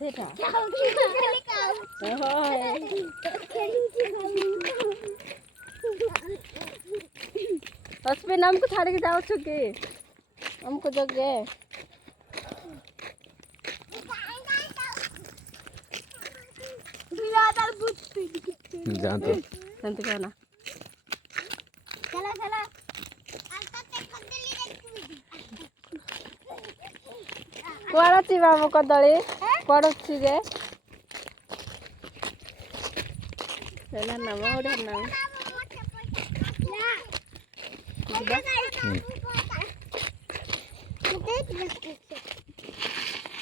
সেটা हस्बैंड हमको छाड़ के जाओ चुके हमको जगे जानते जानते क्या ना चला चला कुआड़ अच्छी बाबू कदली कुआड़ अच्छी जे चला ना मोड़ ना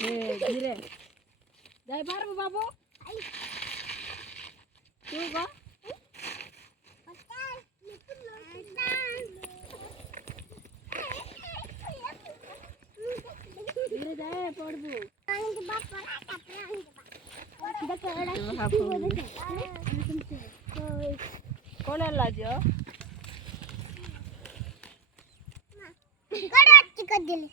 धीरे जाए पारबो बाबू तू गो धीरे जाए पड़बो कौन है लाजो कर दिले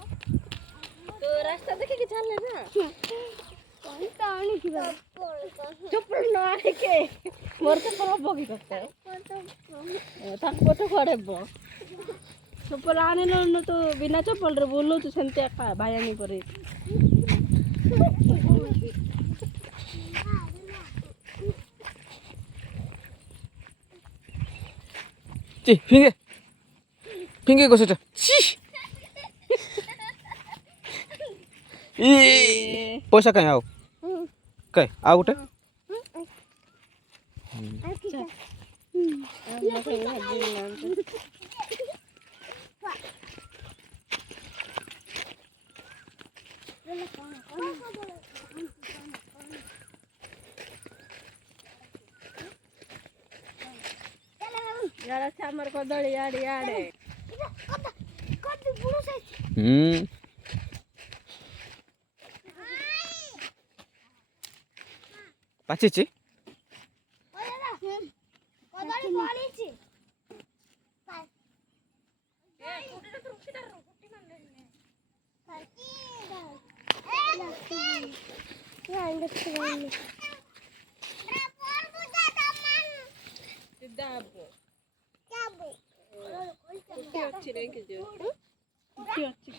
तो रास्ता देखे के चल ना कौन सा आने की बात चप्पल ना आने के मोर चप्पल बगी करते तक फोटो खड़ेबो चप्पल आने न तो बिना चप्पल रे बोलो तो सेंते का भाया नहीं पड़े ची फिंगे फिंगे को सेटा ची ई पैसा कहीं आओ कहीं आओ उठे यार अच्छा हमारे को दड़ी यार यार पाचिची अच्छी नहीं की जो अच्छी अच्छी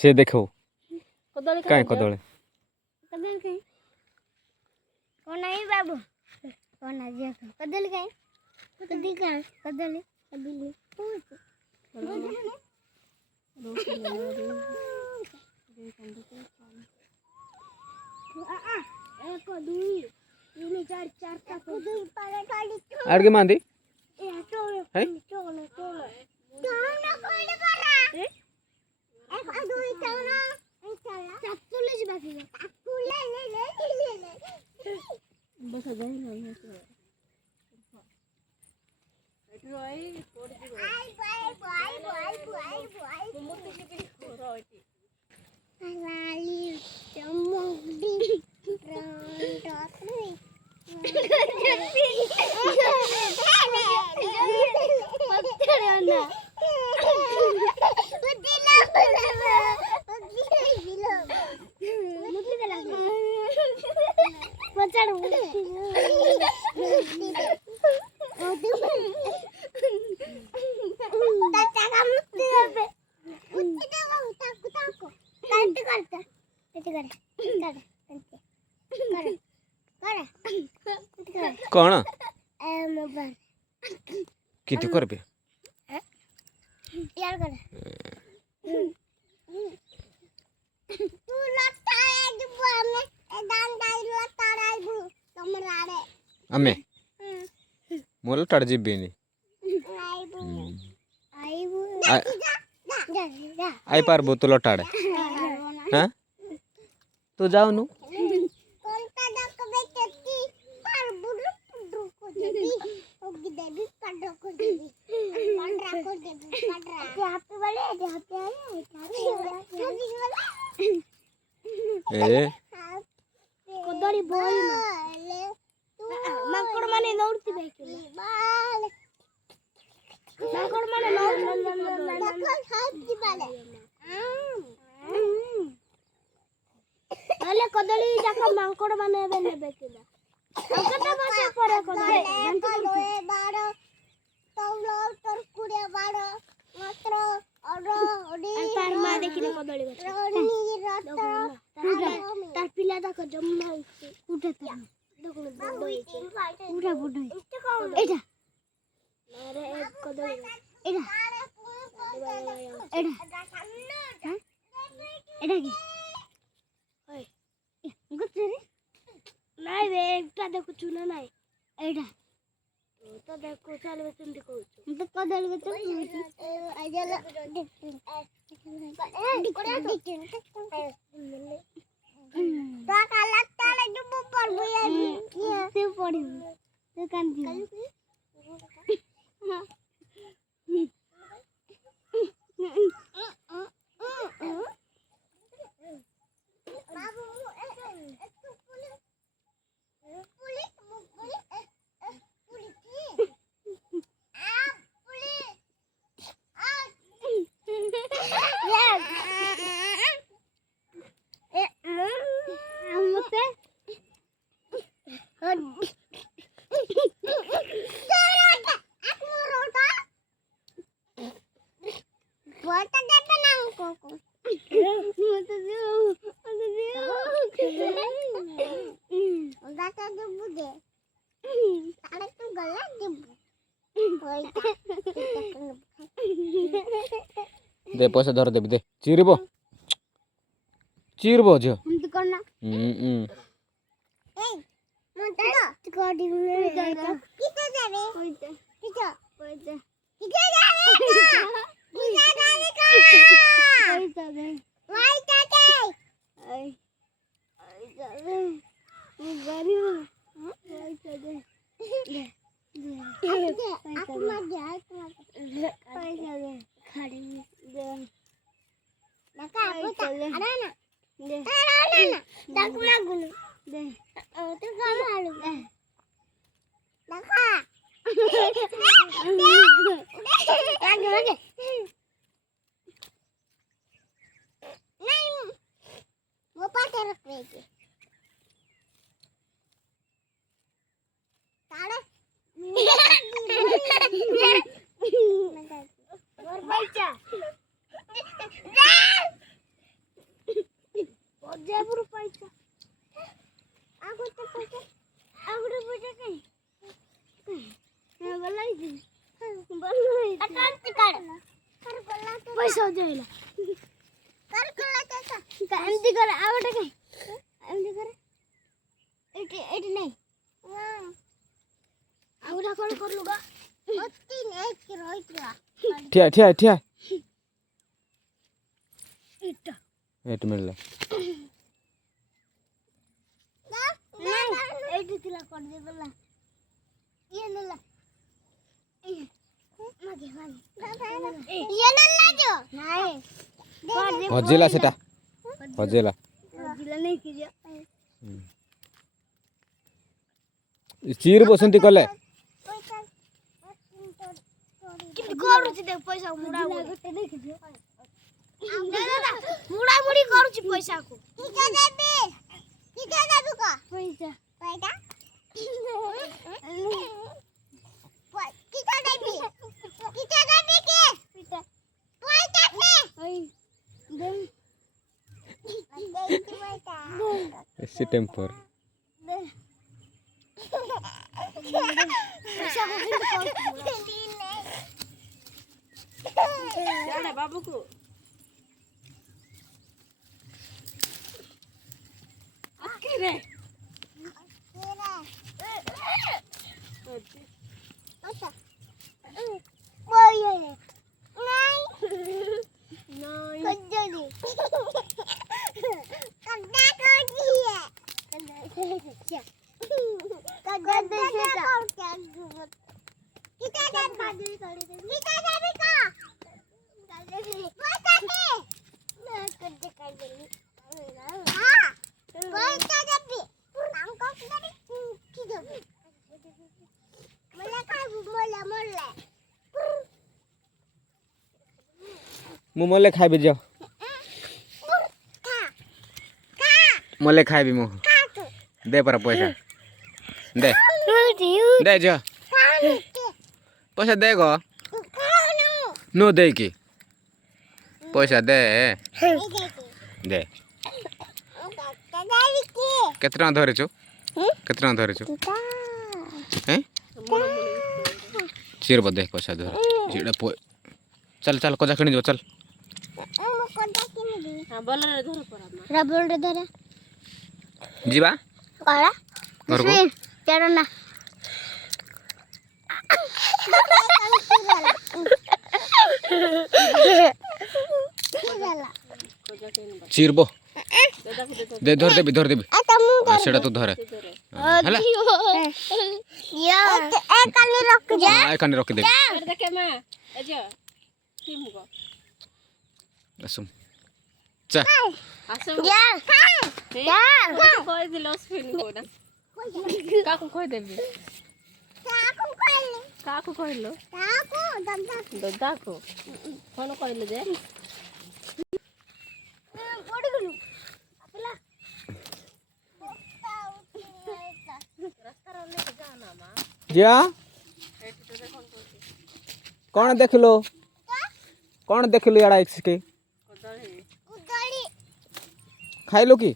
से देखो कदली कहीं कदले कौन आई बाबू कौन आ गया कदली कहीं कदली कहाँ कदली कदली एक दुई तीन चार चार तक दुई पाले खाली आड़गे मांदी ए चोले है चोले चोले चोले कोई परा एक दुई चोला चक्कुले जी बाकी चक्कुले ले बस जाए ना रोई पड़ जी आई बाय मोटी के भी रोई लाली चमकदी रंडोतरी पत्थरना कौन मोबाइल कितु करबे यार कर तू लता है जुबा में दान दाई लता राइबू कमरा रे आमे मोल टड़ जिबेनी आइबू आइबू जा आई पारबो तो लटाड़े हां तो जाओ नु कोनता डक बेचती पार बुरु को जदी होगी दे देवी पढ़ो को देवी पढ़रा को देवी पढ़रा यहाँ पे वाले यहाँ पे आए ए कदड़ी बोल माकड़ माने नौड़ती बैठी माकड़ माने नौड़ती कदड़ी जाक माकड़ माने नेबे किला कते बसे परे कदड़ी बाड़ तौलो तर कुड़े बाड़ मात्र और ओडी तार मा देखिले कदड़ी गछ रोनी रत तार पिला तक जम्मा उठे त देखो उठा बुढो एटा अरे एक कदड़ी एटा एटा एटा की ओए गुत्ते रे नाही रे एकटा देखो चुना नाही एटा तो देखो चल बेचंती कहू तो कदड़ी बेचन आजला तो काला ताले जुब पर बुया से पड़ी तो कान दी बाबू दे पैसा धर देबी दे चिरबो झ हमती करना ए मन तो गाड़ी में जाएगा किथे जावे किथे किथे किथे जावे किथे जावे का पैसा दे वाई जाते आई आई जावे मैं गरीब हूं पैसा दे aku mah jahat पैसा दे खाड़ी दे maka aku tak ada anak deh ada anak tak lagu deh itu kamu halu deh maka lagi नहीं वो पाते रख रहे थे तारे और बच्चा जयपुर पैसा आगो तो पैसा आगो पैसा कहीं मैं बोलाई थी बोलाई अकाउंट कर पैसा जाइला कर कैसा एमडी कर आगो कहीं एमडी कर 80 नहीं हां आगो कर लूगा 3 किलो ठिया इटा 8 मिल नहीं 80 किलो कर दे बोला ये नला मागे ये नला जो नहीं हजेला सेटा हजेला नहीं किया चिर बसंती कले कित करूची देख पैसा मुडा गोटे देखि दियो दादा मुडा मुडी करूची पैसा को किते देबे का पैसा पैसा किते देबे के पैसा पैसा ओई दे ऐसे टेम्पर पैसा को कित जाने बाबू को रे अच्छा बोये नहीं कजली कदा कोडी है कदा ମୁଁ ମଲେ ଖାଇବି ଯାଅ ମଲେ ଖାଇବି ମୁଁ ଦେ ପରା ପଇସା ଦେ ଦେ ଝିଅ ପଇସା ଦେ ଗ नो दे की पैसा दे दे केते टका धरिछु केते टका धरिछु हैं चिर बदे पैसा धर जेड़ा चल चल कोजा खणी जो चल हां बोलरे धर परा रबड़ धर जीवा करा घर को चलो ना चिरबो दे धर देबी सेटा तो धरे हला या ए कानी रख जा ए कानी रख देबी देखे मां ए जो टीम को असम चा आसो या या कोई दिलो स्पिन को ना काकू कोई देबी काकू कहलो दादा को फोन कहलो जे पड़ी गलु अपला रास्ता रे ले जाना मां जिया कौन देखलो कौन देखलो याडा इसके उदड़ी खाइलो की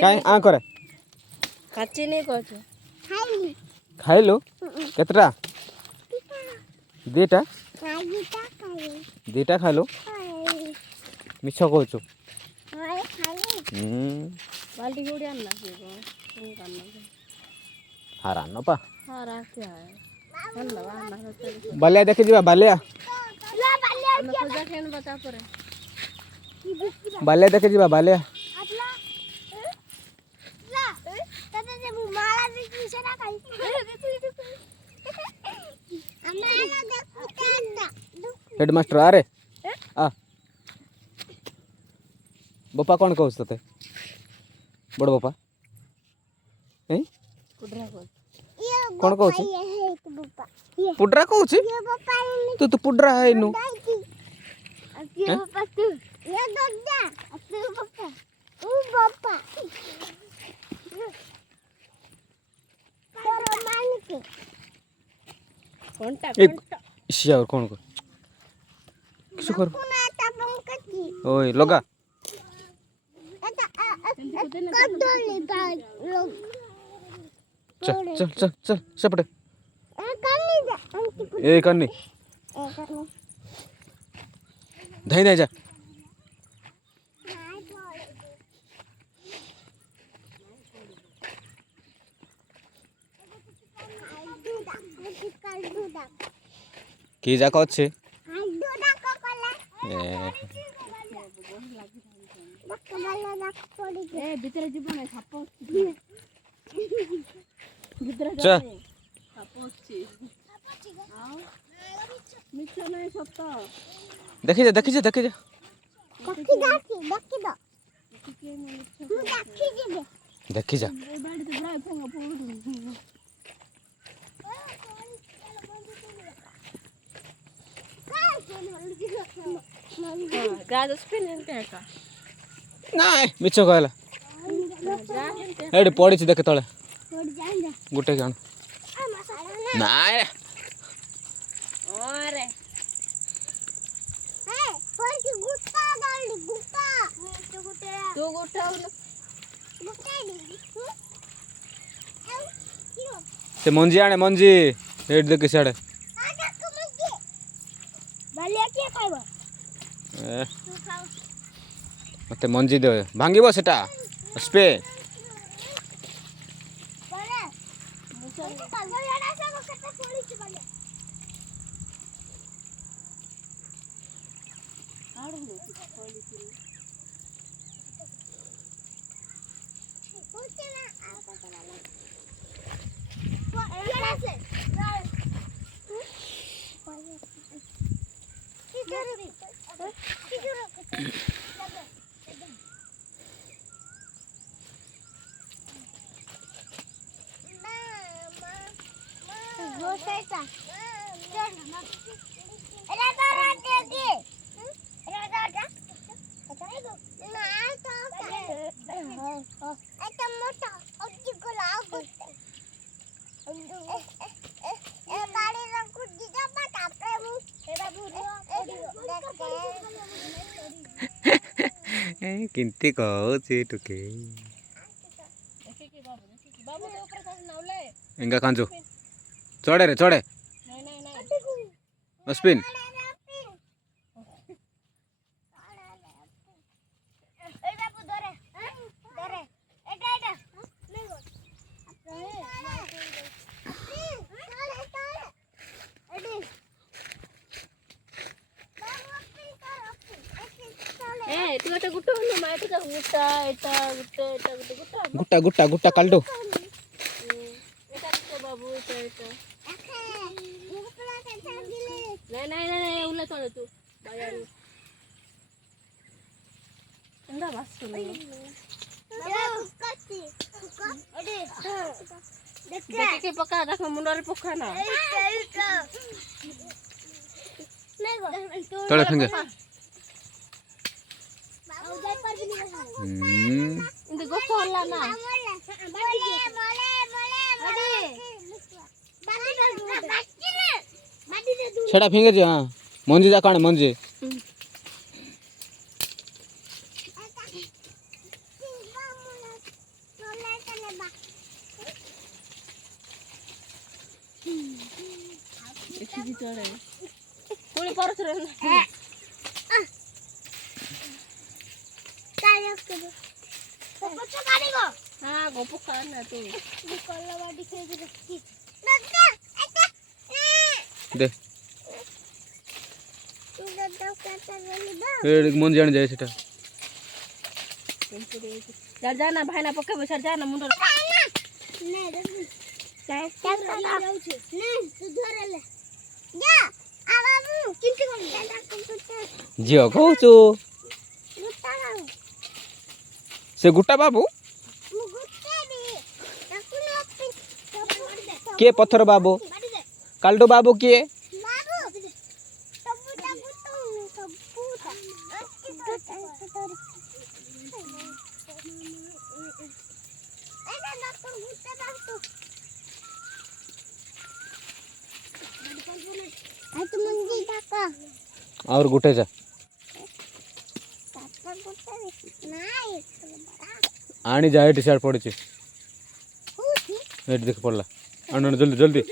काई आ करे काची नहीं कहछो खाइली खाइलो केतरा दीटा नागीता खाइली दीटा खाइलो मिछ कहछु खाइली बाल्टी गुड़िया ना के तुम करना हारा न पा हारा क्या है भला वाला बालिया देखे जीवा बालिया ला बालिया मैं खोजा केन बता परे बालिया देखे जीवा बालिया अपला ला तते जे माला देखि से ना खाई हमरा ना देखुता ना हेडमास्टर अरे आ बापा कौन कहू तते बड़ बापा हैं कुडरा को ये कौन कहू ये है एक बुपा ये पुडरा कहू ये बुपा तू पुडरा है नु ये बुपा तू ये दद्दा तू बुपा तू बुपा तेरा मान के कोनटा एक इसी और कौन को किस कर कोना ता पंकजी ओए लगा कदली बाग लोग चल चल चल चल सेपटे कानी जा अंकी ए करनी कानी धई दे जा की जाक अच्छे ए ए भीतर जीवन है साप भीतर च साप अछि आओ मिछ नहीं सत्ता देखी जा देखी दो देखी जा ए बाड़ी तो बड़ा फेंगा पोड़ गाज स्पिन एंते का नाय मिछ कहला एडी पड़ी छी देखे तळे गुटे कान नाय ओरे तू गुटा ते मंजी आणे मंजी एडी देखे साडे मते मंजी दे भांगीबो सेटा स्पे এলা তারা দেখি এলা দাদা না তো এটা মোটা অজিগুলো আগুতে এ বাড়ির কুড়ি যাবা তারপরে এ বাবু କେମିତି କହୁଛି ଟୁକେ बाबू तो ऊपर से नावले ଏଙ୍ଗା କାଞ୍ଚୁ ଚଢ଼େ ରେ ଚଢ଼େ नहीं ସ୍ପିନ୍ এই বাবু ধরে ধরে এটা এটা ए तू এটা গুটো হলো মা এটা গুটা এটা গুটা এটা গুটা গুটা গুটা গুটা গুটা কাল্টু এটা তো বাবু এটা এটা नहीं नहीं नहीं उला चले तू बाया इंदा बस सुनो देख के पका रख मुंडरे पका ना तळे फिंगर इंद गोछ होला ना ସେଟା ଫିଙ୍ଗର ଯେ ହଁ ମଞ୍ଜି ଯା କାଣ ମଞ୍ଜି देखि चले कोणी परत रे हां गोपु खा ना तू ଦେ ଏ ମଞ୍ଜି ଆଣି ଯାଏ ସେଟା जा जा ना भाई ना पक्के बसर जा ना मुंडर ଝିଅ କହୁଛୁ ସେ ଗୁଟା ବାବୁ କିଏ ପଥର ବାବୁ କାଲ୍ଟୁ ବାବୁ କିଏ और गुटे जा आनी जा टी शर्ट पड़ी देख पड़ला अन जल्दी जल्दी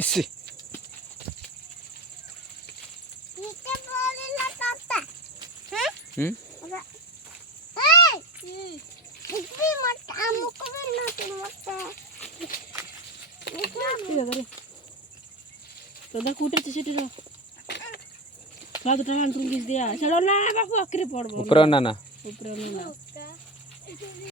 इसी तो कूटे सीटी रो स्वाद टमान तुम किस दिया चलो ना बापू आखिरी पड़ ऊपर ना ऊपर ना